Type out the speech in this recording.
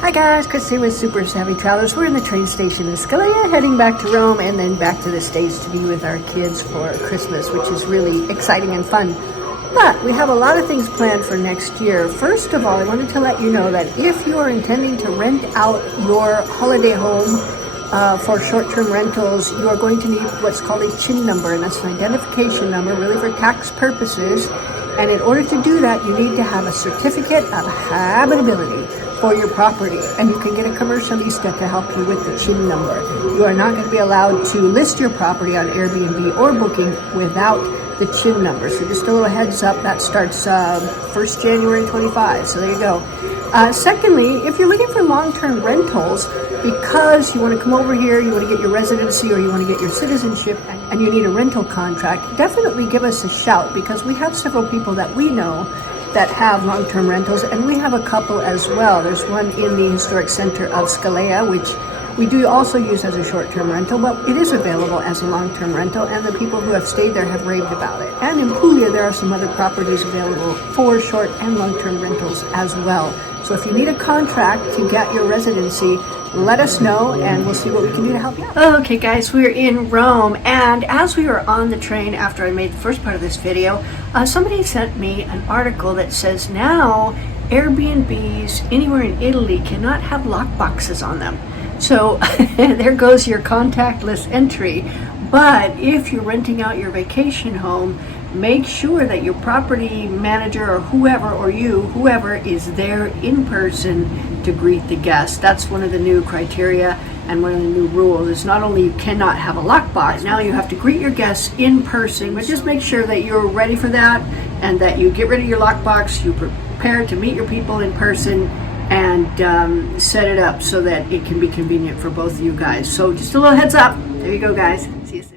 Hi guys, Christine with Super Savvy Travelers. We're in the train station in Scalea, heading back to Rome and then back to the States to be with our kids for Christmas, which is really exciting and fun. But we have a lot of things planned for next year. First of all, I wanted to let you know that if you are intending to rent out your holiday home for short-term rentals, you are going to need what's called a CIN number, and that's an identification number, really for tax purposes. And in order to do that, you need to have a certificate of habitability for your property, and you can get a commercialista to help you with the CIN number. You are not going to be allowed to list your property on Airbnb or Booking without the CIN number. So just a little heads up, that starts 1st January 25. So there you go. Secondly, if you're looking for long-term rentals because you want to come over here, you want to get your residency or you want to get your citizenship and you need a rental contract, definitely give us a shout, because we have several people that we know that have long-term rentals, and we have a couple as well. There's one in the historic center of Scalea, which we do also use as a short-term rental, but it is available as a long-term rental, and the people who have stayed there have raved about it. And in Puglia, there are some other properties available for short and long-term rentals as well. So if you need a contract to get your residency, let us know and we'll see what we can do to help you out. Okay guys, we're in Rome, and as we were on the train after I made the first part of this video, somebody sent me an article that says now Airbnbs anywhere in Italy cannot have lockboxes on them. So there goes your contactless entry. But if you're renting out your vacation home, make sure that your property manager or whoever is there in person to greet the guests. That's one of the new criteria and one of the new rules. Is not only you cannot have a lockbox, now you have to greet your guests in person. But just make sure that you're ready for that and that you get rid of your lockbox, you prepare to meet your people in person, and set it up so that it can be convenient for both of you guys. So just a little heads up. There you go, guys. See you soon.